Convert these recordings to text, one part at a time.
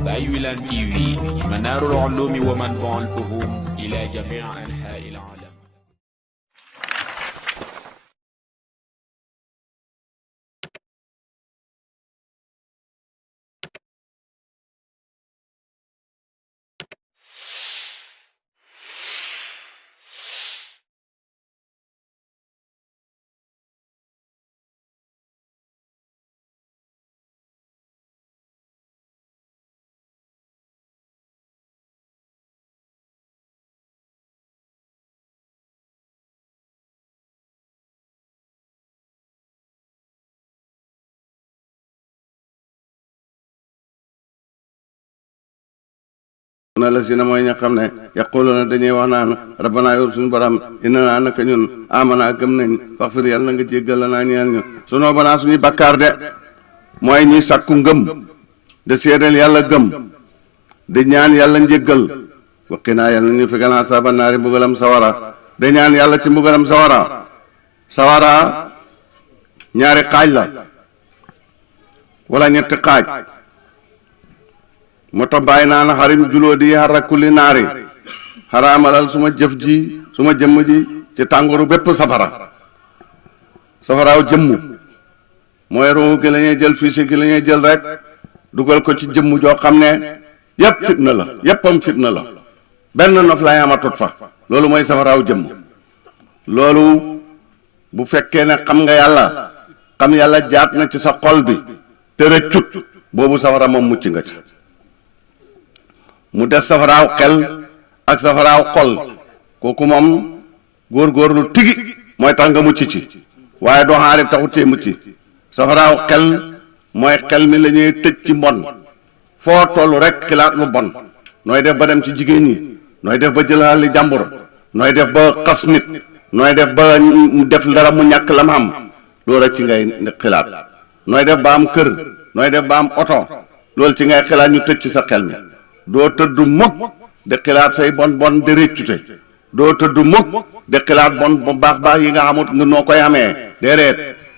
Baye Wilane TV منار العلوم ومنبع الفهوم إلى جميع أنحاء العالم. na la si na mooy ña xam ne yaquluna dañuy wax naan rabbana yow suñu borom inna naa naka ñun amana gëm nañ faxfir yàlla na nga jéggal la naa ñeel ñu sunoo banaa suñuy bakkaar de mooy ñi sàkku ngëm de seedeel yàlla gëm de ñaan yàlla njéggal waqinaa yàlla ñu fegal asaaba naari mbugalam sawara de ñaan yàlla ci mbugalam sawara ñaari xaaj la wala ñetti xaaj moo tax bàyyi naa na xarim juloo di xara kulli naari xaraamalal suma jëf ji suma jëmm ji ci tàngooru bépp safaraaw jëmm mooy ruu gi la ñuy jël fii gi la ñuy jël rek dugal ko ci jëmm joo xam ne yépp fitna la yéppam fitna la benn nof lay amatut fa loolu mooy safaraaw jëmm loolu bu fekkee ne xam nga yàlla xam yàlla jaat na ci sa xol bi te rëccut boobu safara moom mucc nga ci mu des safaraaw xel ak safaraaw xol kooku moom góor-góorlu tigi mooy tax nga mucc ci waaye doo xaari taxut cee mucc safaraaw xel mooy xel mi la ñuy tëj ci mbon foo toll rek xilaat lu bon nooy def ba dem ci jigéen ñi nooy def ba jël xali jàmbur nooy def ba xas nit nooy def ba def dara mu ñàkk la ma am loolu rek ci ngay xilaat nooy def ba am kër nooy def ba am oto loolu ci ngay xilaat ñu tëj ci sa xel mi doo tëdd mukk de xilaat say bon bon de réccute doo tëdd mukk de xilaat bon bu baax yi nga xamut nga noo koy amee déedéet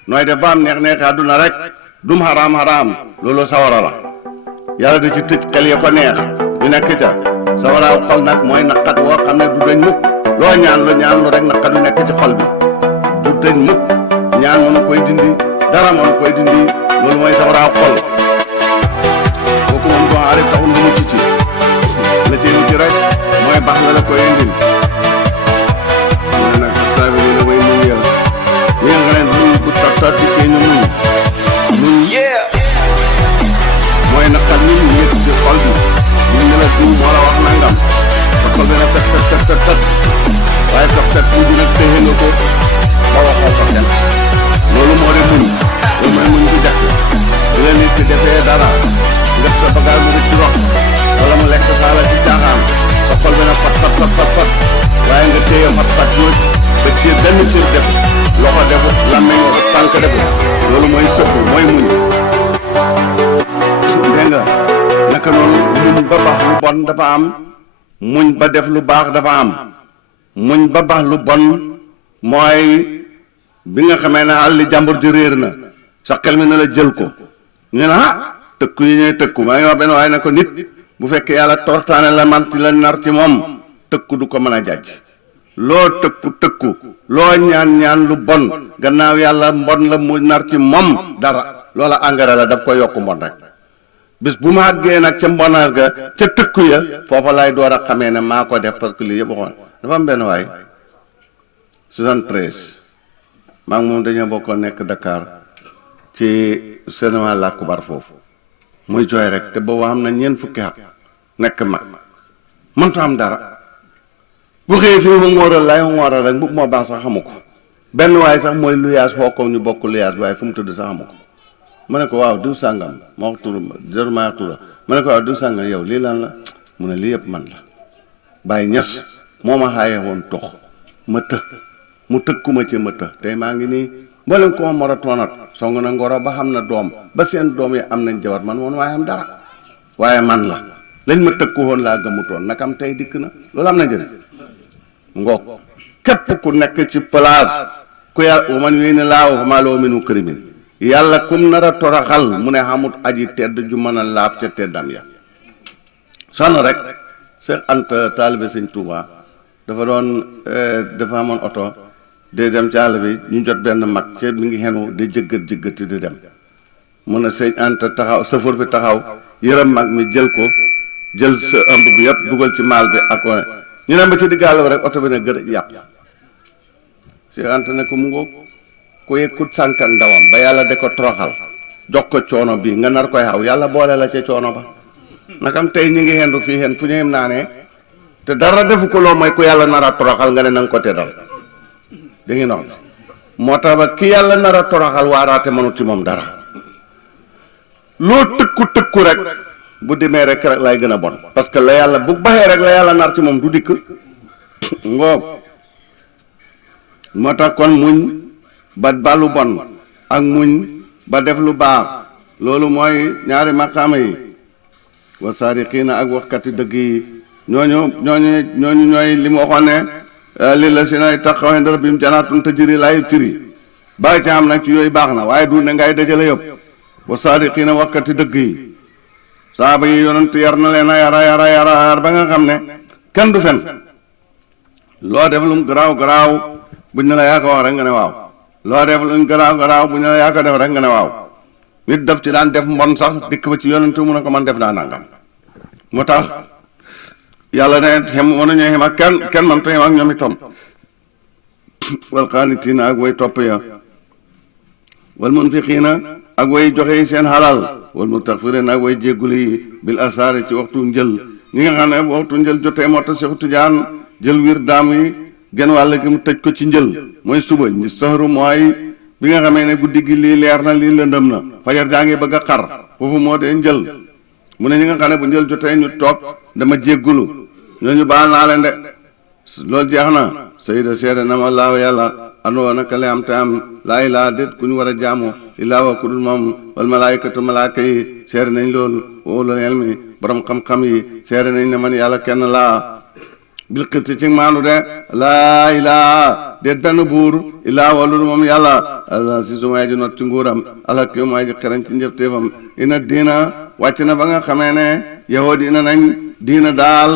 nooy def ba am neex àdduna rek dum xaraam loolu sawara la yàlla da ci tëj xel ya ko neex ñu nekk ca sawaraaw xol nag mooy naqat woo xam ne du dañ mukk loo ñaan lu rek naqat yu nekk ci xol bi du dañ mukk ñaan mënu koy dindi dara mënu koy dindi loolu mooy sawaraaw xol kooku moom doo arif taxul nga mucc ci la cee mucc rek mooy baax la koy indil mu ne nag astaabi ni la way muñ yàlla ñu nga leen muñ bu tat dikkee ñu muñ mooy naqar ni ñu yëg ci xol bi ñu ne la diw moo la wax nangam sa xol bi na fet waaye fet mu nag téye nga ko ba waxoo ko kenn loolu moo di muñ loolu mooy muñ bu jàkk bu leen nit ki defee dara nga sa bagaal mu ci rox wala mu lekk saala ci caaxaan sa xol bi na fat waaye nga téye fat yooyu ba ci benn sir def loxo defu làmmeñ tànk defu loolu mooy sëpp mooy muñ dégg nga naka noonu muñ ba baax lu bon dafa am muñ ba def lu baax dafa am muñ ba baax lu bon mooy bi nga xamee ne àlli jàmbur ji réer na sa xel mi na la jël ko ñu ne tëkku yi ñuy tëkku maa ngi wax benn waaye ne ko nit bu fekkee yàlla tortaane la manti la nar ci moom tëkku du ko mën a jàjj loo tëkku loo ñaan lu bon gannaaw yàlla mbon la mu nar ci moom dara loola engrais la daf koy yokk mbon rek bis bu ma àggee nag ca mbonal ga ca tëkku ya foofa lay door a xamee ne maa ko def parce que lii yëpp waxoon dafa am benn waay 73 maa ngi moom dañoo bokkoon nekk Dakar ci cinéma Làkkubar foofu muy jooy rek te boobu xam na ñeent fukki at nekk mag mëntu am dara bu xëyee fii mu ngóoral rek mbub moo baax sax xamu ko benn waaye sax mooy luyaas foo ko ñu bokk luyaas bi waaye fu mu tëdd sax xamu ko ma ne ko waaw diw sàngam ma wax tur ma wax tur ma ne ko waaw diw sàngam yow lii lan la mu ne lii yëpp man la Baye Ñas moo ma xaaye woon tox ma të mu tëkkuma ci ma të tey maa ngi nii mboolem ko ma moratoonat song na ngoro ba xam na doom ba seen doom yi am nañ jabar man woon waaye am dara waaye man la lañ ma tëkku woon laa gëmutoon nakam tey dikk na loolu am na njëriñ ngoog képp ku nekk ci place ku yàlla man wii ne laaw maa loo minu kërimin yàlla kum nar a toraxal mu ne xamut aji tedd ju mën a laaf ca teddam ya sonn rek. Cheikh Anta taalibe Sëñ Touba dafa amoon oto di dem ci àll bi ñu jot benn mag ci mi ngi xenu di jëggati di dem mun na Sëñ Anta taxaw sëfoor bi taxaw yërëm mag mi jël sa ëmb bi yëpp dugal ci maal bi ak ñu dem ba ci diggaale ba rek oto bi ne gën a yàqu. Cheikh Anta ne ko mu ngoog ku yëkkut sànkan ndawam ba yàlla de ko toroxal jox ko coono bi nga nar koy xaw yàlla boole la ca coono ba nakam tey ñu ngi xendu fii xen fu ñu xem naa ne te dara defu ko loo mooy ku yàlla nar a toroxal nga ne na nga ko teddal da ngi noonu moo tax ba ki yàlla nar a toroxal waaraate mënut ci moom dara loo tëkku rek bu demee rek lay gën a bon parce que la yàlla bu baxee rek la yàlla nar ci moom du dikk ngoog moo tax kon muñ ba balu bon ak muñ ba def lu baax loolu mooy ñaari maqaama yi wa saadiqiina ak waxkati dëgg yi ñooñu ñooy li mu waxoon ne li la si nay taxaw inda rabbihim jannaatun tajri lay firi bàyyi ci am nag ci yooyu baax na waaye du ne ngay dajale yëpp wa saadiqiina waxkati dëgg yi saaba yi yonent yar na leen a yar ba nga xam ne kenn du fen loo def lu mu garaaw buñ ne la yaa ko wax rek nga ne waaw loo def lu mu garaaw buñ ne la yaa ko def rek nga ne waaw nit daf ci daan def mbon sax dikk ba ci yonent mu ne ko man def naa nangam moo tax yàlla ne xem mënuñu xem ak kenn man to xem ak ñoom itam wal qaanitiina ak way topp ya wal munfiqiina ak way joxe yi seen xalal wal mustaghfiriina ak way jéggulu yi bil asaari ci waxtu njël ñi nga xam ne waxtu njël jotee moo tax Seex Tijaan jël wir daam yi genn wàll gi mu tëj ko ci njël mooy suba ñi sahru mooy bi nga xamee ne guddi gi lii leer na lii lëndëm na fajar jaa ngi bëgg a xar foofu moo dee njël mu ne ñi nga xam ne bu njël jotee ñu toog dama jéggulu ñooñu baal naa leen de loolu jeex na sayida seede na ma laahu yàlla andoo naka le am te am laa ilaa déet ku ñu war a jaamu illaa wa ku dul moom wal malaayikatu malaaka yi seede nañ loolu ulul ilmi borom xam-xam yi seede nañ ne man yàlla kenn laa bil xitti ci maandu de laa ilaa déet benn buur illaa wa lu dul moom yàlla allah si su may ji not ci nguuram ala ki may ji xereñ ci njëfteefam ina diina wàcc na ba nga xamee ne yahood ina nañ diina daal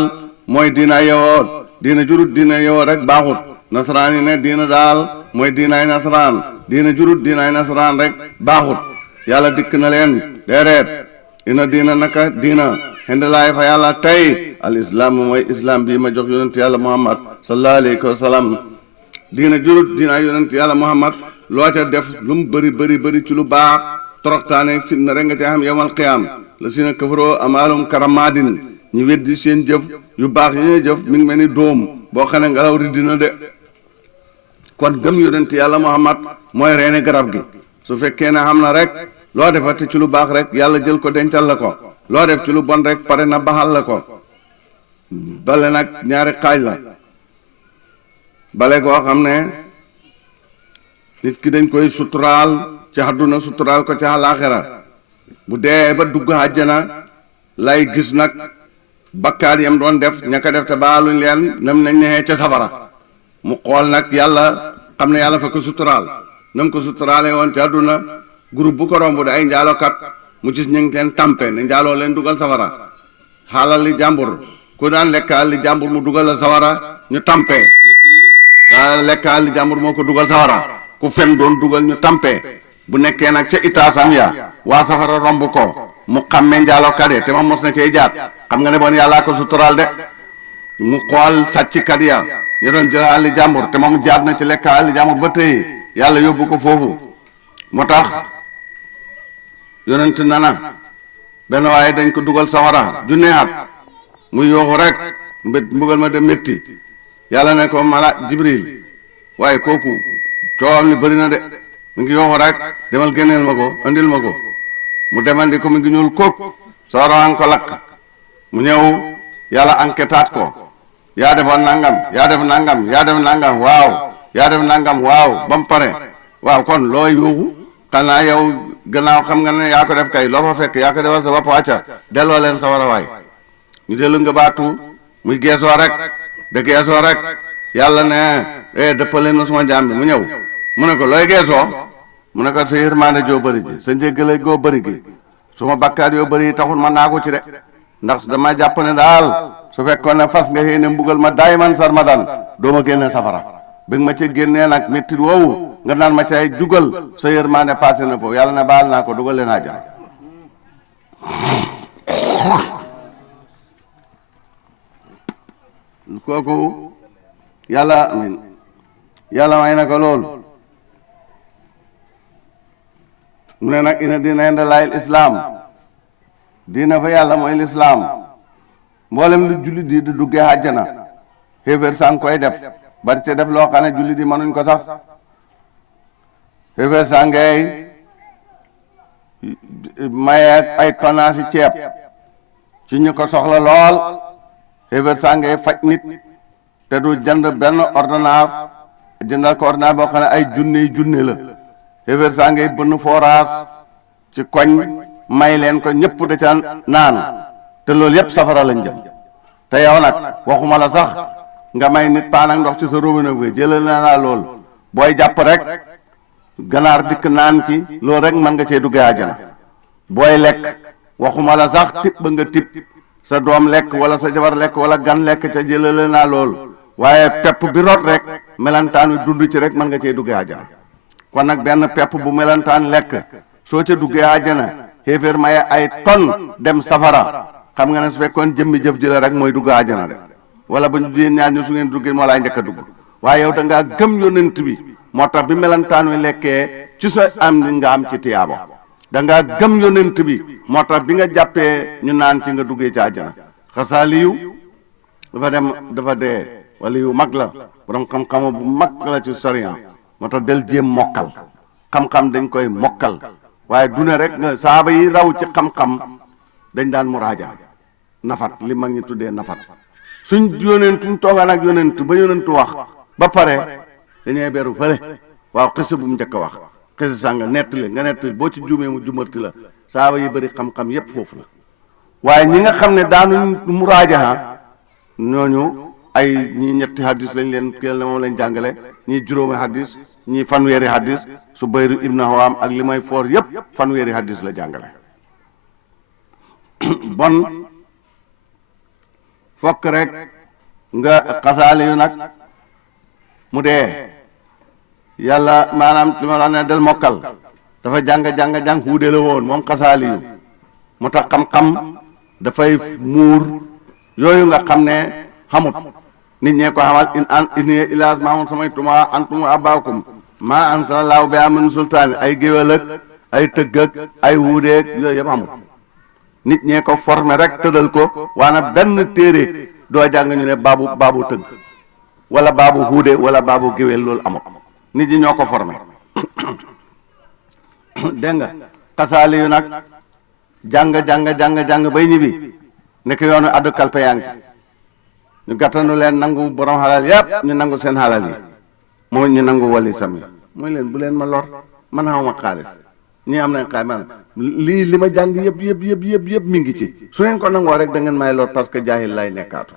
mooy diina yahood diina jurut diina yahood rek baaxut nasaraan yi ne diina daal mooy diinaay nasaraan diina jurut diinaay nasaraan rek baaxut yàlla dikk na leen déedéet ina diina naka diina xendalaay fa yàlla tey al islam mooy islam bii ma jox yonent yàlla muhammad sallallahu alayhi wa sallam diina jurut diinaay yonent yàlla muhammad loo ca def lu mu bëri ci lu baax toroxtaane fitna rek nga ca xam yawmal qiyaam la si na kafaroo amaalum karamaadin ñu weddi seen jëf yu baax yi ñuy jëf mi ngi mel ni dóom boo xam ne ngelaw riddi na de kon gëm yonent yàlla muhammad mooy reeni garab gi su fekkee ne xam na rek loo defati ci lu baax rek yàlla jël ko dencal la ko loo def ci lu bon rek pare na baxal la ko bale nag ñaari xaaj la bale goo xam ne nit ki dañ koy suturaal ci àdduna suturaal ko ci àllaaxira bu dee ba dugg àjjana lay gis nag bakkaar yam doon def ña ko def te baaluñ leen nam nañ nexee ca safara mu xool nag yàlla xam ne yàlla fa ko suturaal nam ko suturaale woon ci àdduna groupe bu ko romb de ay njaalokat mu gis ñu ngi leen tampe ne njaaloo leen dugal safara xaalal li jàmbur ku daan lekkaal li jàmbur mu dugal la safara ñu tampe xaalal lekkaal li jàmbur moo ko dugal safara ku fen doon dugal ñu tampe bu nekkee nag ca itaasam ya waa safara romb ko mu xamme njaalokat yi te ma mos na cay jaat xam nga ne bon yàllaa ko suturaal de mu xool sàcckat ya ñu doon jël àlli jàmbur te moom jaat na ci lekk àlli jàmbur ba tey yàlla yóbbu ko foofu moo tax yonent nana benn waaye dañ ko dugal sawara junne at muy yooxu rek mbugal ma de métti yàlla ne ko mala jibril waaye kooku coowam li bëri na de mu ngi yooxu rek demal génneel ma ko andil ma ko mu demandi ko mu ngi ñuul kóob sawara an ko lakk mu ñëw yàlla enquêtaat ko yaa defoon nangam yaa def nangam yaa def nangam waaw yaa def nangam waaw ba mu pare waaw kon looy yuuxu xanaa yow gannaaw xam nga ne yaa ko def kay loo fa fekk yaa ko defal sa bopp wàcca delloo leen sa war a waay ñu dellu nga baatu muy geesoo rek de geesoo rek yàlla ne dëppale na suma jaam bi mu ñëw mu ne ko looy geesoo mu ne ko sa yërmaande joo bëri ji sa njéggale goo bëri gi suma bakkaat yoo bëri yi taxul mën naa ko ci de ndax dama jàpp ne daal su fekkoon ne fas nga xëy ne mbugal ma daay man sarmadan doo ma génne safara bi nga ma ci génnee nag métti woowu nga naan ma cay dugal sa yërmaande passé na foofu yàlla ne baal naa ko dugal leen àjjana kooku yàlla amin yàlla may na ko loolu mu ne nag ina diina inda laahil islaam diina fa yàlla mooy lislaam mboolem lu jullit di duggee àjjana xéeféer sang koy def bari te def loo xam ne jullit yi mënuñ ko sax xéeféer sang ngay maye ay tonaasi ceeb ci ñu ko soxla lool xéeféer sang ngay faj nit te du jënd benn ordonnance jëndal ko ordonnance boo xam ne ay junne la xéeféer sang ngay bënn forage ci koñ may leen ko ñëpp da ca naan te loolu yëpp safara lañ jëm te yow nag waxuma la sax nga may nit paan ak ndox ci sa robinet bi jëlal naa lool booy jàpp rek ganaar dikk naan ci loolu rek mën nga cee duggee àjjana booy lekk waxuma la sax tib ba nga tib sa doom lekk wala sa jabar lekk wala gan lekk ca jëlal naa lool waaye pepp bi rot rek melantaan wi dund ci rek mën nga cee duggee àjjana kon nag benn pepp bu melantaan lekk soo ca duggee àjjana xéeféer maye ay ton dem safara xam nga ne su fekkoon jëmmi jëf ji la rek mooy dugg àjjana de wala bu ñu dee ñaar ñu su ngeen duggee moo laay njëkk a dugg waaye yow da ngaa gëm yonent bi moo tax bi melantaan wi lekkee ci sa am nga am ci tiyaabo da ngaa gëm yonent bi moo tax bi nga jàppee ñu naan ci nga duggee ci àjjana xasaaliyu dafa dee wala yu mag la borom xam-xama bu mag la ci soriyan moo tax del jéem mokkal xam-xam dañ koy mokkal waaye du ne rek nga saaba yi raw ci xam-xam dañ daan muraaja nafat li mag ñi tuddee nafat suñ toogaan ak yonent ba yonent wax ba pare dañuy beru fële waaw xisa bu mu njëkk a wax xisa sàng nettali nga nettali boo ci juumee mu jumarti la saaba yi bëri xam-xam yépp foofu la waaye ñi nga xam ne daanuñ muraaja ñooñu ay ñii ñetti hadis lañ leen kéel ne moom lañ jàngale ñii juróomi hadis ñii fanweeri hadis Subayr ibn Awaam ak li may foor yépp fanweeri hadis la jàngale bon fokk rek nga xasaali yu nag mu dee yàlla maanaam li ma la ne del mokkal dafa jàng wuude la woon moom xasaali yu mu tax xam-xam dafay muur yooyu nga xam ne xamut nit ñee ko xamal in ilaas maamun samay tuma antum abaakum maa anzalallahu bihaa min sultaan ay géwél ak ay tëgg ak ay wuudeeg yooyu yëpp xamut nit ñee ko formé rek tëddal ko waana benn téere doo jàng ñu ne baabu tëgg wala baabu wuude wala baabu géwél loolu amut nit ñi ñoo ko formé dégg nga xasaali yu nag jàng bay ñibbi nekk yoonu addu kalpe yaa ngi ñu gàttanu leen nangu borom xalal yëpp ñu nangu seen xalal yi moo ñu nangu wali sami mooy leen bu leen ma lor man xawma xaalis ñii am nañ xaalis man li ma jàng yëpp mi ngi ci su ngeen ko nangoo rek da ngeen may lor parce que jaahil lay nekkaatu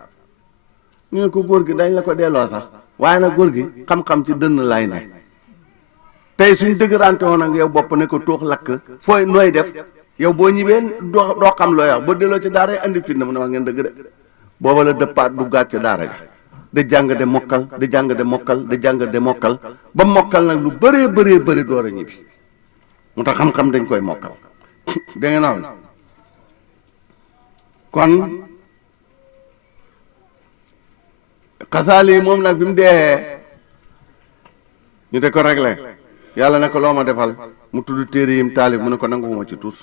ñu ne ko góor gi dañ la ko delloo sax waaye nag góor gi xam-xam ci dënn lay ne tey suñ dëgërante woon ak yow bopp ne ko toox lakk fooy nooy def yow boo ñibbee doo xam looy wax boo delloo ci daara andi fitna mu ne wax ngeen dëgg de booba la dëppaat duggaat ci daara ji di jàng de mokkal di jàng de mokkal di jàng de mokkal ba mokkal nag lu bëree door a ñibbi mu tax xam-xam dañ koy mokkal da ngeen noonu kon xasaali yi moom nag bi mu dee ñu de ko réglé yàlla ne ko loo ma defal mu tudd téere yim taalif mu ne ko nanguwuma ci tus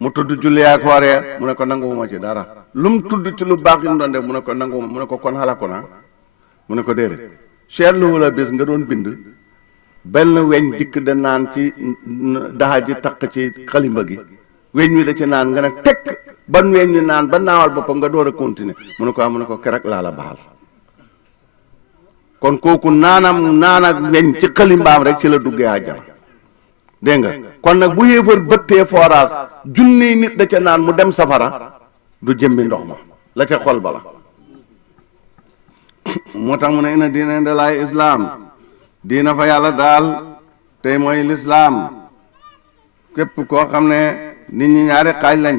mu tudd julli ak wooree mu ne ko nanguwuma ci dara lu mu tudd ci lu baax yi mu doon def mu ne ko nanguwuma mu ne ko kon xalaku na mu ne ko déedéet seetlu wala bés nga doon bind benn weñ dikk da naan ci daxa ji taq ci xalimba gi weñ wi da ci naan nga ne tekk ban weñ wi naan ba naawal boppam nga door a continuer mu ne ko am mu ne ko kerek laa la baal kon kooku naan ak weñ ci xalimbaam rek ci la duggee àjjana dégg nga kon nag bu yéefar bëttee forage junni nit da ca naan mu dem safara du jëmmi ndox ma la ca xol ba la moo tax mu ne ina diina inda laay islaam diina fa yàlla daal tey mooy lislaam képp koo xam ne nit ñi ñaari xaaj lañ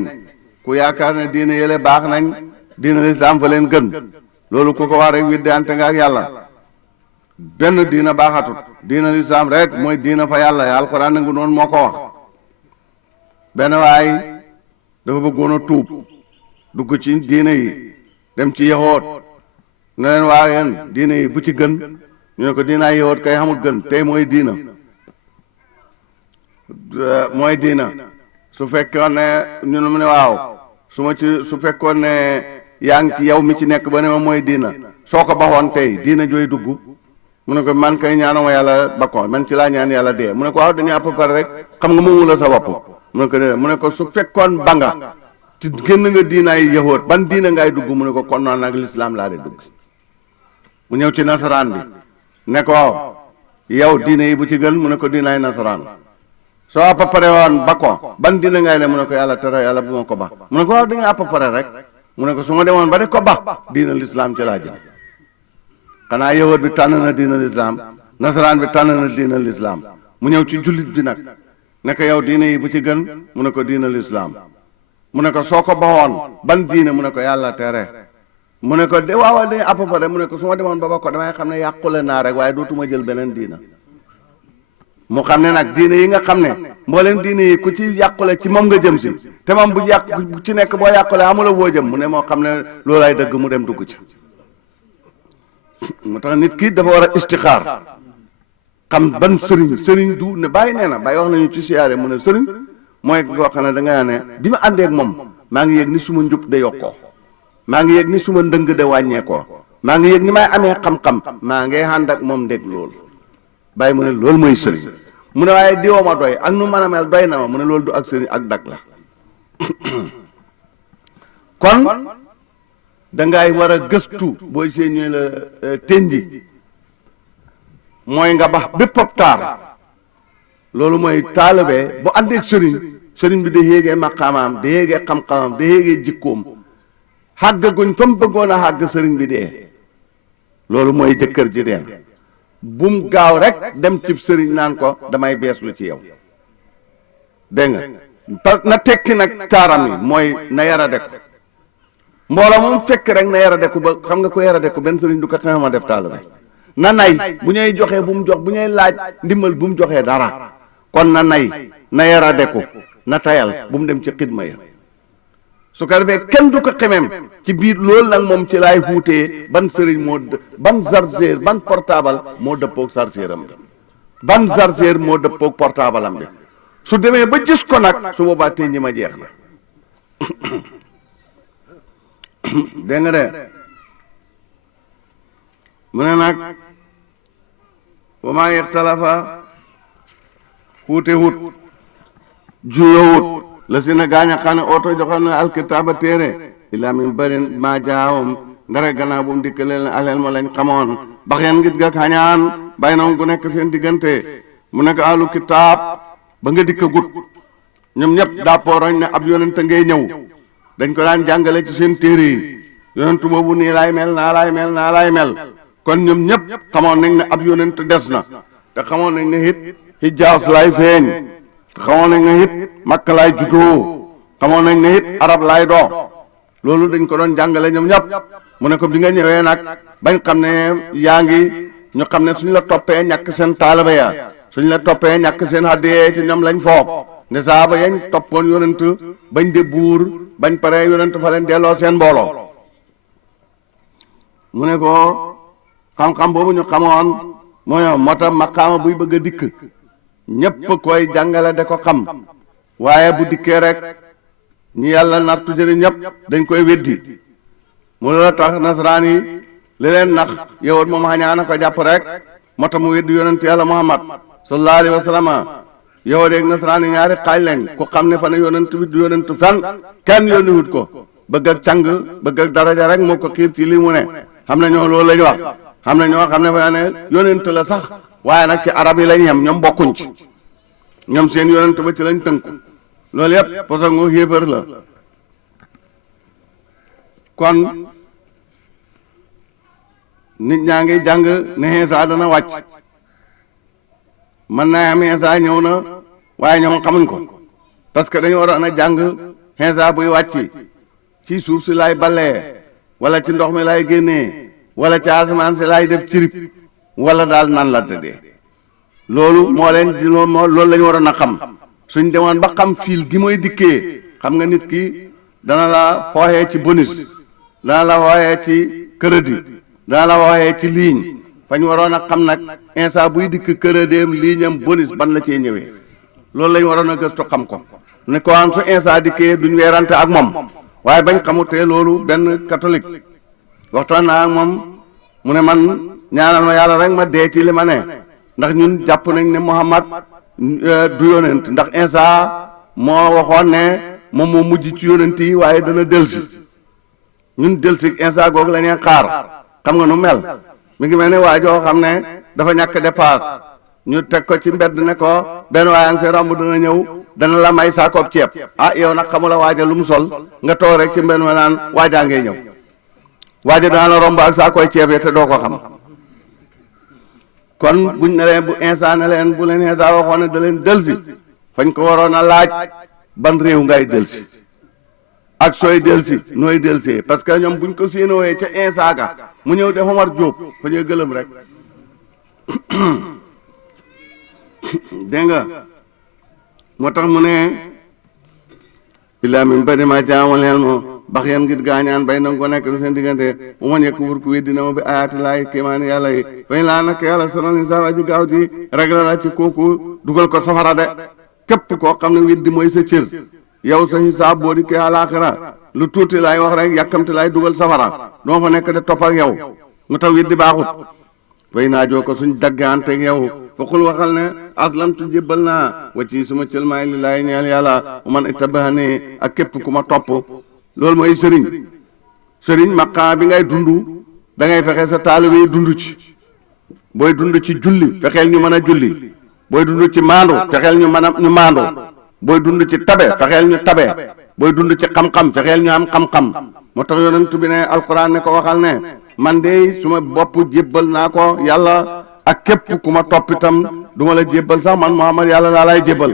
ku yaakaar ne diine yële baax nañ diine lislaam fa leen gën loolu ku ko wax rek widdante nga ak yàlla benn diina baaxatut diina lislaam rek mooy diina fa yàlla alxuraan nangu noonu moo ko wax benn waay dafa bëggoon a tuub dugg ci diina yi dem ci yahoot ne leen waa yéen diina yi bu ci gën ñu ne ko diinaa yahoot kay xamul gën tey mooy diina su fekkoon ne ñu ne mu ne waaw su fekkoon ne yaa ngi ci yow mi ci nekk ba ne ma mooy diina soo ko baxoon tey diina jooy dugg mu ne ko man kay ñaanuma yàlla ba ko man ci laa ñaan yàlla dee mu ne ko waaw dañuy à peu près rek xam nga moomu la sa bopp mu ne ko su fekkoon ba nga ci génn nga diinaay yahoot ban diina ngay dugg mu ne ko kon noonu nag lislaam laa de dugg mu ñëw ci nasaraan bi ne ko yow diina yi bu ci gën mu ne ko diinaay nasaraan soo à peu près woon ba ko ban diina ngay ne mu ne ko yàlla tere yàlla bu ma ko ba mu ne ko waaw dañuy à peu près rek mu ne ko su ma demoon ba de ko ba diina lislaam ci laa jëm xanaa yahoot bi tànn na diina lislaam nasaraan bi tànn na diina lislaam mu ñëw ci jullit bi nag ne ko yow diina yi bu ci gën mu ne ko diina lislaam mu ne ko soo ko baxoon ban diina mu ne ko yàlla tere mu ne ko de waaw dañuy à peu près mu ne ko su ma demoon ba ko damay xam ne yàqule naa rek waaye dootuma jël beneen diina mu xam ne nag diine yi nga xam ne mbooleem diine yi ku ci yàqule ci moom nga jëm si te moom bu ci nekk boo yàqule amula woo jëm mu ne moo xam ne loolaay dëgg mu dem dugg ci mu tax nit ki dafa war a istixaar xam ban sëriñ du ne bàyyi nee na bàyyi wax nañu ci siyaare mu ne sëriñ mooy koo xam ne da nga ne bi ma àndeek moom maa ngi yëg ni suma njub de yokkoo maa ngi yëg ni suma ndëng de wàññeekoo maa ngi yëg ni may amee xam-xam maa ngi ànd ak moom ndég loolu bàyyi mu ne loolu mooy sëriñ mu ne waaye diwoo ma doy ak nu mën a mel doy na ma mu ne loolu du ak sëriñ ak dag la kon dangay war a gëstu booy séenee la tenji mooy nga bax bépp taar loolu mooy taalibe bu àndeek sëriñ bi da yéegee maqaamaam da yéegee xam-xamam da yéegee jikkoom xàgg guñ fa mu bëggoon a xàgg sëriñ bi dee loolu mooy jëkkër ji deen bum gaaw rek dem cib sëriñ naan ko damay beeslu ci yow dégg nga na tekki nag taaram yi mooy na yara dek mbooloo moom fekk rek na yara deku ba xam nga ko yara deku benn sëriñ du ko xamee ma def taalibe na nay bu ñuy joxee bu mu jox bu ñuy laaj ndimbal bu mu joxee dara kon na nay na yara deku na tayal bu mu dem ci xidma ya su ko defee kenn du ko xemem ci biir loolu nag moom ci laay xuutee ban sëriñ ban chargeur ban portable moo dëppoog chargeur am bi ban chargeur moo dëppoog portable am bi su demee ba gis ko nag su boobaa tey ñi ma jeex na dégg nga de mu ne nag wa maa ixtalafa xuute wut juyoo wut la si na gaañ a xam ne oto joxoon na alkitaaba téere illaa min barin maa jaawum ndara gannaaw bu mu dikkalee leen aleel ma lañ xamoon baxeen ngit ga xañaan bàyyi na gu nekk seen diggante mu nekk alu kitaab ba nga dikka gut ñoom ñëpp dàppooroñ ne ab yonent ngay ñëw dañ ko daan jàngale ci seen téere yi yonent boobu nii laay mel naa laay mel kon ñoom ñëpp xamoon nañ ne ab yonent des na te xamoon nañ ne it Hijaas laay feeñ te xamoon nañ ne it Makka laay juddoo xamoon nañ ne it arab laay doo loolu dañ ko doon jàngale ñoom ñëpp mu ne ko bi nga ñëwee nag bañ xam ne yaa ngi ñu xam ne suñ la toppee ñàkk seen taalibe ya suñ la toppee ñàkk seen haddiyee ci ñoom lañ foog ne saaba yañ toppoon yonent bañ de buur bañ pare yonent fa leen delloo seen mbooloo mu ne ko xam-xam boobu ñu xamoon moo tax maqaama buy bëgg a dikk ñépp koy jàngale da ko xam waaye bu dikkee rek ñi yàlla nartu jëri ñëpp dañ koy weddi mu la tax nasaraan yi li leen nax yowut moom xañaana ko jàpp rek moo tax mu weddi yonent yàlla Muhammad sallallahu alayhi wa sallam yow dégg nasaraan yi ñaari xaaj lañ ku xam ne fa ne yonent bi du yonent fen kenn yónni wut ko bëgg ak càng bëgg ak daraja rek moo ko xiir ci lii mu ne xam na ñoo loolu lañ wax xam na ñoo xam ne fa ne yonent la sax waaye nag ci arab yi lañ yem ñoom bokkuñ ci ñoom seen yonent ba ci lañ tënku loolu yëpp parce que mu xéefar la kon nit ñaa ngi jàng ne Iisaa dana wàcc mën naa am Iisaa ñëw na waaye ñoom xamuñ ko parce que dañu waroon a jàng Insa buy wàcc ci suuf si laay ballee wala ci ndox mi laay génnee wala ci asamaan si laay def cirib wala daal nan la tëddee loolu moo leen di loolu la ñu waroon a xam suñ demoon ba xam fiil gi mooy dikkee xam nga nit ki dana la xooxee ci bonus dana la xooxee ci crédit dana la xooxee ci ligne fañ waroon a xam nag Insa buy dikk crédit ligne am bonus ban la cee ñëwee loolu la ñu waroon a gëstu xam ko ne ko am su Insa dikkee duñ weerante ak moom waaye bañ xamutee loolu benn catholique waxtaan naa ak moom mu ne man ñaanal ma yàlla rek ma dee ci li ma ne ndax ñun jàpp nañ ne Muhammad du yonent ndax Insa moo waxoon ne moom moo mujj ci yonent yi waaye dana delsi ñun delsi Insa googu la ñuy xaar xam nga nu mel mi ngi mel ne waa joo xam ne dafa ñàkk dépasse ñu teg ko ci mbedd ne ko benn waaye nga fi romb dana ñëw dana la may saakoob ceeb ah yow nag xamula waaja lu mu sol nga toog rek ci mbedd ma naan waajaa ngay ñëw waaja dana la romb ak saakooy ceeb yi te doo ko xam kon buñ ne leen bu Insa ne leen bu leen Insa waxoon ne da leen delsi fañ ko waroon a laaj ban réew ngay delsi ak sooy delsi nooy delsee parce que ñoom buñ ko séenowee ca Insa ga mu ñëw de Omar Diop fa ñuy gëlëm rek dégg nga moo tax mu ne illaa min ba'di maa jaa'ahumul ilmu bax yan ngir gaañaan bay na ko nekk seen diggante mu ma nekk wur ku weddi na ma bi ayaati laay kéemaani yàlla yi fay laa nag yàlla saral ni sa waa ji gaaw ji réglé la ci kooku dugal ko safara de képp koo xam ne weddi mooy sa cër yow sa hisaab boo dikkee àlaaxira lu tuuti laay wax rek yàkkamti laay dugal safara doo fa nekk de topp ak yow mu tax weddi baaxut fay naajoo ko suñ dagganteeg yow foqul waxal ne aslamtu jébbal naa wacci suma cëlmaay lillaahi ñeel yàlla man ittabahani ak képp ku ma topp loolu mooy sëriñ maqaam bi ngay dund da ngay fexe sa taalibe yi dund ci booy dund ci julli fexeel ñu mën a julli booy dund ci maandu fexeel ñu mën a ñu maandu booy dund ci tabe fexeel ñu tabe booy dund ci xam-xam fexeel ñu am xam-xam moo tax yonent bi ne alquran ne ko waxal ne man de suma bopp jébbal naa ko yàlla ak képp ku ma topp itam du ma la jébbal sax man Muhammad yàlla laa lay jébbal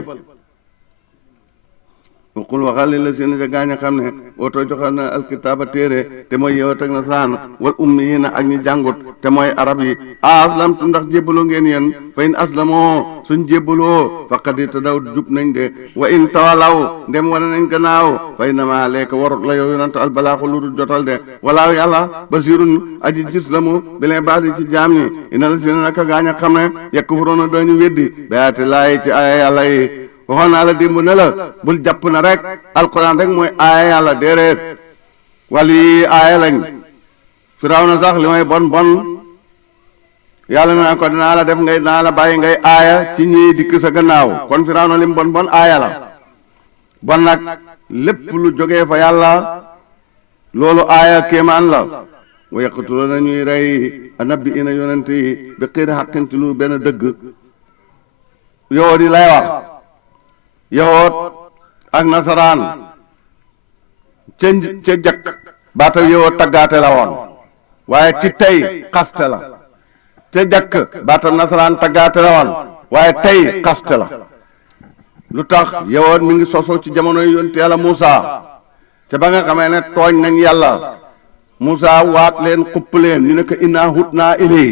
waxul waxal li la seen sa gaañ a xam ne oto joxal na alkitaaba téere te mooy yow teg na saan wal ummiyiina ak ñi jàngut te mooy arab yi aslamtu ndax jébbaloo ngeen yéen fa in aslamoo suñ jébbaloo faqad ihtadaw jub nañ de wa in tawalaw ndem wane nañ gannaaw fa innamaa alayka warut la yow yonent albalaaxu lu dul jotal de walaaw yàlla basirun aji gis la mu bilee baadi ci jaam ñi ina la seen naka gaañ a xam ne yakfuruuna dooñu weddi bayaati laay ci aaya yàlla yi waxoon naa la démb ne la bul jàpp na rek alquran rek mooy aaya yàlla déedéet wali aaya lañ firaw na sax li may bon bon yàlla na ko dinaa la def ngay dinaa la bàyyi ngay aaya ci ñii dikk sa gannaaw kon firaw na lim bon bon aaya la bon nag lépp lu jógee fa yàlla loolu aaya kéemaan la wa yaqtuluuna ñuy rey annabiyiina yonent yi bi xayri haqqin ci lu benn dëgg yow di lay wax yahoot ak nasaraan ca jëkk baata yahoot taggaate la woon waaye ci tey xaste la ca jëkk baata nasaraan taggaate la woon waaye tey xaste la lu tax yahoot mi ngi soso ci jamono yonent yàlla Muusa ca ba nga xamee ne tooñ nañ yàlla Muusa waat leen xupp leen ñu ne ko innaa hut naa ilay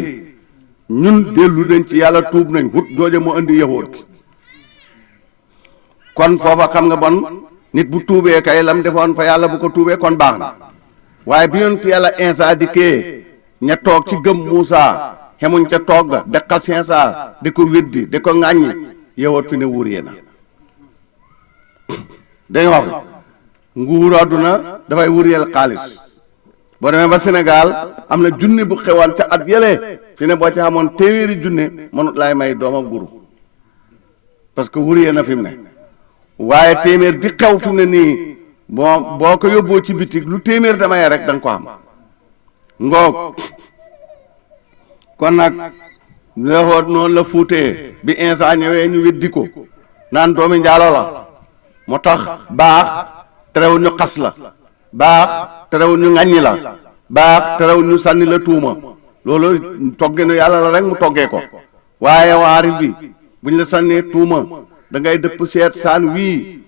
ñun dellu nañ ci yàlla tuub nañ hut jooje moo indi yahoot gi kon foofa xam nga bon nit bu tuubee kay lam defoon fa yàlla bu ko tuubee kon baax na waaye bi yonent yàlla Insa dikkee ña toog ci gëm Muusa xemuñ ca toog ga de xas Insa di ko weddi di ko ŋàññi yowoot fi ne wuuree na dañ wax nguuru àdduna dafay wuriyel xaalis boo demee ba Sénégal am na junni bu xewoon ca at yële fi ne boo ci xamoon téeméeri junne mënut laay may doomam guru parce que wuriyee na fi mu ne waaye téeméer bi xew fi mu ne nii boo ko yóbboo ci bitig lu téeméer damay rek da nga ko am ngoog kon nag leexoot noonu la fuutee bi Insa ñëwee ñu weddi ko naan doomi njaalo la moo tax baax terewul ñu xas la baax terewul ñu ŋàññi la baax terewul ñu sànni la tuuma loolu togginu yàlla la rek mu toggee ko waaye waari bi buñ la sànnee tuuma da ngay dëpp seet saan wii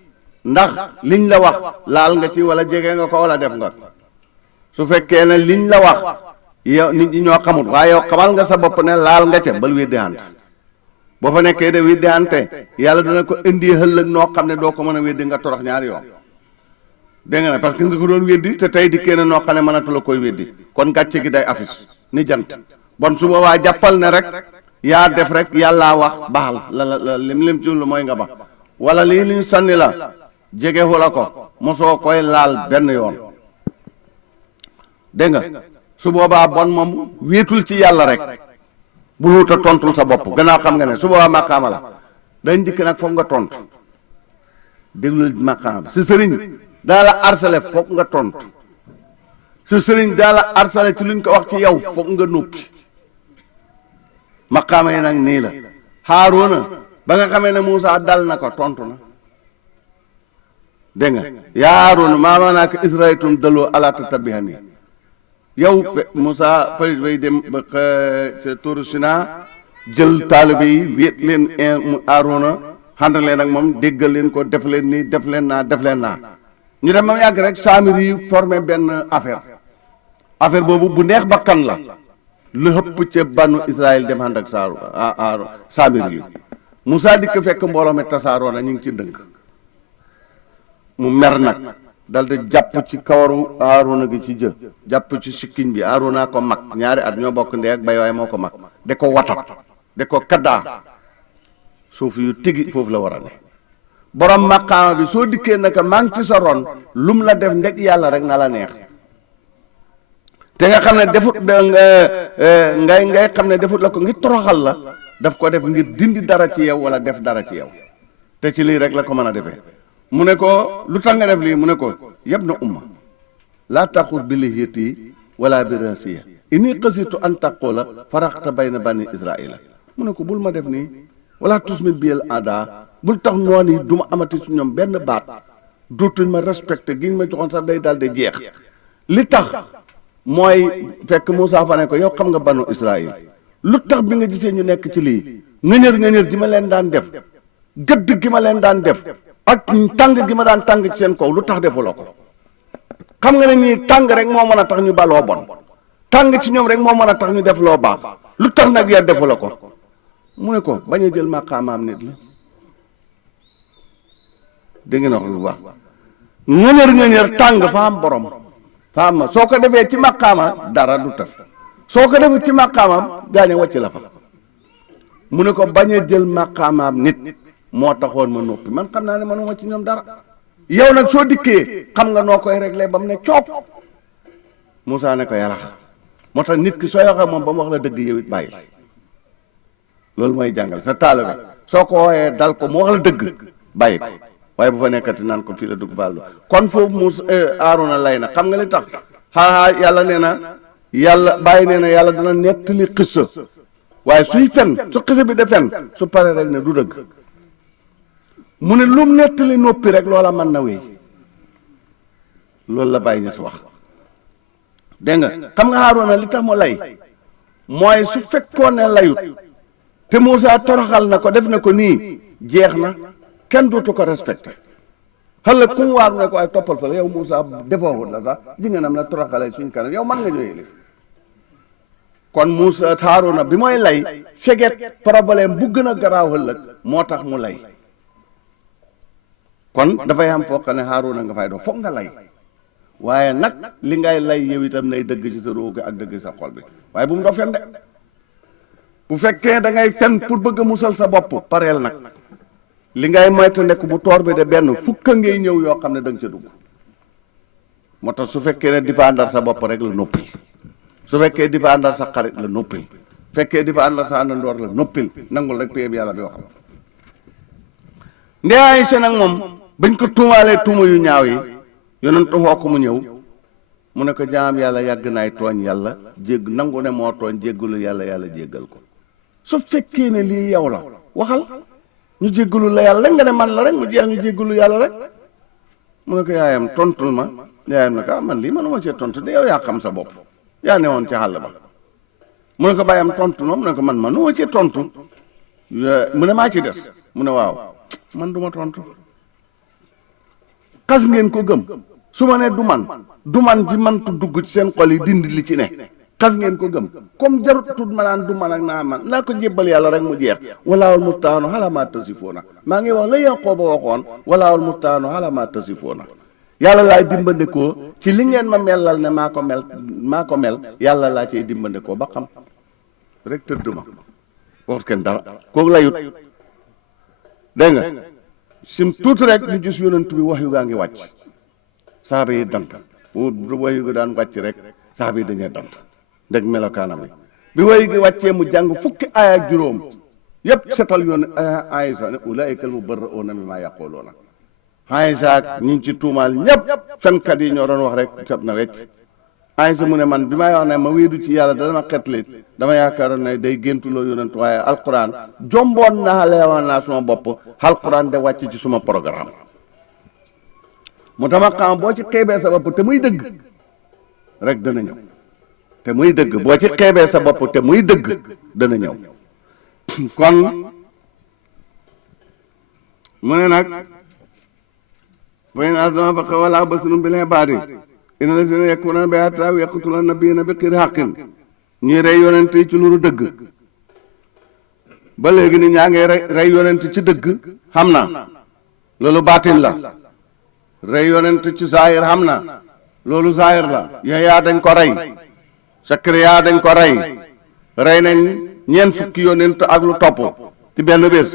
ndax liñ la wax laal nga ci wala jege nga ko wala def nga su fekkee ne liñ la wax yow nit ñi ñoo xamul waaye yow xamal nga sa bopp ne laal nga ca bal weddi hante boo fa nekkee de weddi hante yàlla dana ko indi ëllëg noo xam ne doo ko mën a weddi nga torox ñaari yoon dégg nga ne parce que nga ko doon weddi te tey di kenn noo xam ne mënatu la koy weddi kon gàcce gi day affiche ni jant bon su boobaa jàppal ne rek yaa def rek yàllaa wax baxal la lim ci lu mooy nga ba wala lii li ñu sànni la jegewu la ko mosoo koy laal benn yoon dégg nga su boobaa bon moom wéetul ci yàlla rek bu wuta tontul sa bopp gannaaw xam nga ne su boobaa màqaama la dañ dikk nag foog nga tontu déglul màqaama bi si sëriñ daa la harcelé foog nga tontu su sëriñ daa la harcelé ci luñ ko wax ci yow foog nga noppi maqaama yi nag nii la Haaruna ba nga xamee ne Muusa dal na ko tontu na dégg nga yaa Haaruna maa maanaaka israytum daloo ala tatabihani yow Muusa fay dem ba ca Tuuru Sinaa jël taalibe yi wéet leen Haaruna xànd leen ak moom déggal leen ko def leen nii def leen naa ñu dem mam yàgg rek Saamiri yi formé benn affaire boobu bu neex bakkan la lu hëpp ca banu Israël dem ànd ak Saamiri yi Moussa dikk fekk mbooloo mi tasaaroo na ñu ngi ci dënk mu mer nag dal di jàpp ci kawaru Haaruna gi ci jàpp ci sikkiñ bi Haaruna ko mag ñaari at ñoo bokk ndey ak bay waaye moo ko mag de ko watat de ko kaddaa suuf yu tigi foofu la war a ne borom maqaama bi soo dikkee naka maa ngi ci sa ron lum la def ndeg yàlla rek na la neex te nga xam ne defut ngay xam ne defut la ko ngir toroxal la daf ko def ngir dindi dara ci yow wala def dara ci yow te ci lii rek la ko mën a defee mu ne ko lu tax nga def lii mu ne ko yab na umma laa taxus bi lihiyati wala bi rasiya inni xasitu an taqula faraxta bayna bani israila mu ne ko bul ma def nii wala tusmit biyel ada bul tax noon yi du ma amati ci ñoom benn baat dootuñ ma respecté gi ñu ma joxoon sax day daal di jeex li tax mooy fekk Moussa fa ne ko yow xam nga banu Israël lu tax bi nga gisee ñu nekk ci lii ngëñër ji ma leen daan def gëdd gi ma leen daan def ak tàng gi ma daan tàng ci seen kaw lu tax defuloo ko xam nga ne ñii tàng rek moo mën a tax ñu baloo bon tàng ci ñoom rek moo mën a tax ñu def loo baax lu tax nag ya defuloo ko mu ne ko bañ a jël maqaamaam nit la dégg ngeen wax lu baax ngëñër tàng fa am borom fa am ma soo ko defee ci maqaama dara du taf soo ko defee ci maqaamaam gaañe wàcc la fa mu ne ko bañ a jël maqaamaam nit moo taxoon ma noppi man xam naa ne manuma ci ñoom dara yow nag soo dikkee xam nga noo koy réglé ba mu ne coop Moussa ne ko yàlla moo tax nit ki sooy waxee moom ba mu wax la dëgg yow it bàyyi loolu mooy jàngal sa taalibe soo ko wooyee dal ko mu wax la dëgg bàyyi ko waaye bu fa nekkati naan ko fii la dugg baal kon foofu Moussa Haaruna lay na xam nga li tax xaa yàlla nee na yàlla bàyyi nee na yàlla dana nettali xissa waaye suy fen su xissa bi de fen su paree rek ne du dëgg mu ne lum nettali noppi rek loola mën na wéy loolu la bàyyi ñes wax dégg nga xam nga Haaruna li tax mu lay mooy su fekkoon ne layut te Moussa toroxal na ko def na ko nii jeex na kenn dootu ko respecté xale ku mu waaru ne ko ay toppal fa la yow Moussa defoowut la sax ji nga nam la toroxale suñ kanam yow man nga ñëwee lif kon Moussa Haaruna bi mooy lay feget problème bu gën a garaaw ëllëg moo tax mu lay kon dafay am foo xam ne Haaruna nga fay doon foog nga lay waaye nag li ngay lay yow itam nay dëgg ci sa róogi ak dëgg sa xol bi waaye bu mu doo fen de bu fekkee da ngay fen pour bëgg a musal sa bopp pareel nag li ngay moytu nekk bu toor bi de benn fukka ngay ñëw yoo xam ne da nga ca dugg moo tax su fekkee ne dépendre sa bopp rek la noppil su fekkee dépendre sa xarit la noppil fekkee dépendre sa àndandoor la noppil nangul rek péeb yàlla bi waxam ndee Aysa nag moom bañ ko tuumaalee tuuma yu ñaaw yi yonentu woo ko mu ñëw mu ne ko jaam yàlla yàgg naay tooñ yàlla jégg nangu ne moo tooñ jéggalu yàlla yàlla jéggal ko su fekkee ne lii yow la waxal ñu jéggalu la yàlla rek nga ne man la rek mu jeex ñu jéggalu yàlla rek mu ne ko yaayam tontul ma yaayam ne ko man lii manuma cee tontu de yow yaa xam sa bopp yaa ne woon ci xàll ba mu ne ko bàyyam tontu ma mu ne ko man manuma cee tontu mu ne maa ci des mu ne waaw man duma tontu xas ngeen ko gëm su ma ne du man ji man tu dugg ci seen xol yi dindi li ci ne xas ngeen ko gëm comme jarut tut ma naan du man ak naa ko jébbal yàlla rek mu jeex walaawul mustaanu ala ma tasifoona maa ngi wax la Yaqooba waxoon walaawul mustaanu ala ma tasifoona yàlla laay dimbandikoo ci li ngeen ma melal ne maa ko mel yàlla laa cay dimbandikoo ba xam rek tëdd ma waxut kenn dara kooku layut dégg nga sim tuuti rek ñu gis yonent bi wax yu gaa ngi wàcc saaba yi dant bu wax yu gi daan wàcc rek saaba yi dañuy dant ndeg melokaanam bi way gi wàccee mu jàng fukki aaya ak juróom yépp setal yoon Aysa ne ulaa'ika al-mubarra'uuna mimmaa yaquuluuna Aysa ak ñi ci tuumaal ñëpp fenkat yi ñoo doon wax rek set na wecc Aysa mu ne man bi may wax ne ma wéedu ci yàlla dama xetli dama yaakaaroon ne day géntuloo yonent waaye alquran jomboon naa leewoon naa suma bopp alquran de wàcc ci suma programme mu dama xam boo ci xeebee sa bopp te muy dëgg rek dana ñëw te muy dëgg boo ci xeebee sa bopp te muy dëgg dana ñëw kon mu ne nag way naa dama faqa wala basirun bil ibaadi inna lazina yakfuruna bi ayaati llaahi wa yaqtuluuna nabiyyiina bi xayri haqqin ñuy rey yonent yi ci lu dëgg ba léegi ni ñaa ngi rey yonent ci dëgg xam na loolu baatin la rey yonent ci zahir xam na loolu zahir la Yahya dañ ko rey Sakariya dañ ko rey nañ ñeent fukki yonent ak lu topp ci benn bés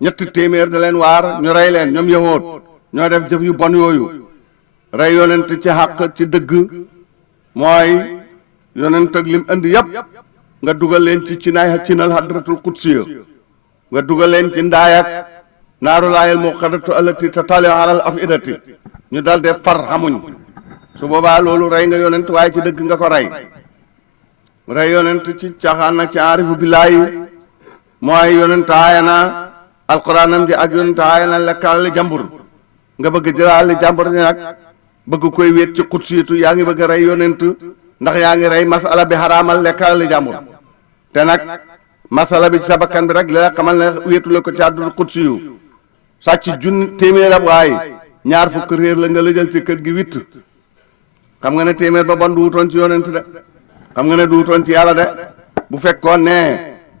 ñetti téeméer da leen waar ñu rey leen ñoom yahood ñoo def jëf yu bon yooyu rey yonent ci xàq ci dëgg mooy yonent ak lim indi yëpp nga dugal leen ci cinal hadratul qudsiya nga dugal leen ci ndaayak naarulaayil muqaddatu allati tatali alal afidati ñu dal de far xamuñ su boobaa loolu rey nga yonent waaye ci dëgg nga ko rey yonent ci caaxaan nag ci aarifu billaahi mooy yonent aayana alquranam ji ak yonent aayana lekkaali jàmbur nga bëgg jëlaali jàmbur ni nag bëgg koy wéet ci xudsiyatu yaa ngi bëgg a rey yonent ndax yaa ngi rey masala bi xaraamal lekkaali jàmbur te nag masala bi ci sa bakkan bi rek li la xamal ne wéetule ko ci àdduna xudsiyu sàcc téeméer ab waay ñaar fukk réer la nga la jël ci kër gi witt xam nga ne téeméer ba bon du wutoon ci yonent de xam nga ne du wutoon ci yàlla de bu fekkoon ne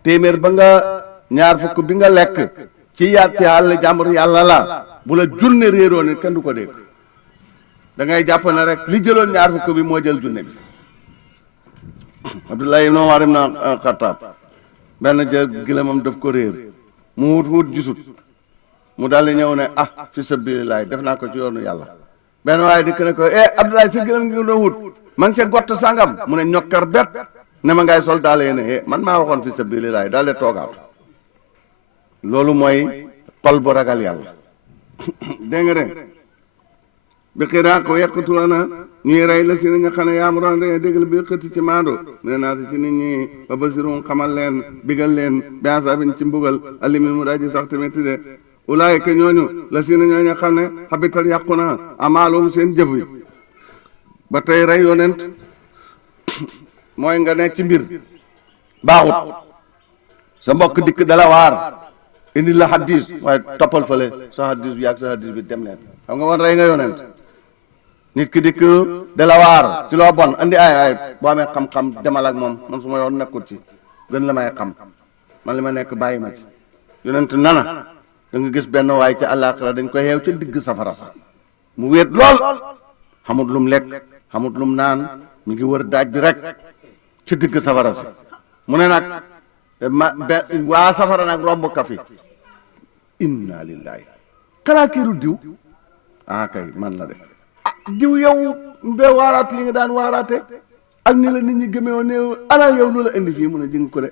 téeméer ba nga ñaar fukk bi nga lekk ci àll jàmbur yàlla la bu la junne réeroon it kenn du ko dégg da ngay jàpp ne rek li jëloon ñaar fukk bi moo jël junne bi Abdullah ibn Umar ibn Khattab benn gilemam daf ko réer mu wut gisut mu daal di ñëw ne fi sabilillah def naa ko ci yoonu yàlla benn waaye dikk ne ko Abdullah sa gilem ngi doon wut ma ngi ca gott sangam mu ne ñokkar bet ne ma ngay sol daal ne man maa waxoon fi sabilillah daal di toogaat loolu mooy xol bu ragal yàlla dégg nga de bi xiraa ko yàqutulana ñuy rey la si na nga xam ne yaamuroon da nga déggal bi xëtti ci maando mine naa si ci nit ñi ba basirum xamal leen bigal leen biasabin ci mbugal alimin mu daji sax tamit de ulaayika ñooñu la si na ñooñu xam ne xabital yàqu na amaalum seen jëf yi ba tey rey yonent mooy nga ne ci mbir baaxut sa mbokk dikk dala waar indi la hadis waaye toppal fale sa hadis bi ak sa hadis bi dem leen xam nga woon rey nga yonent nit ki dikk dala waar ci loo bon andi ay boo amee xam-xam demal ak moom man su ma yoon nekkul ci gën la may xam man li ma nekk bàyyi ma ci yonent nana da nga gis benn waay ca àllaaxira dañ koy xeew ca digg safara sax mu wéet lool xamut lum lekk xamut lum naan mi ngi wër daaj bi rek ci digg safara si mu ne nag waa safara nag romb kafi inna lillahi xalaa kiiru diw kay man la de diw yow mbe waaraate yi nga daan waaraate ak ni la nit ñi gëmee woon ne ana yow lu la indi fii mu ne jëng ko de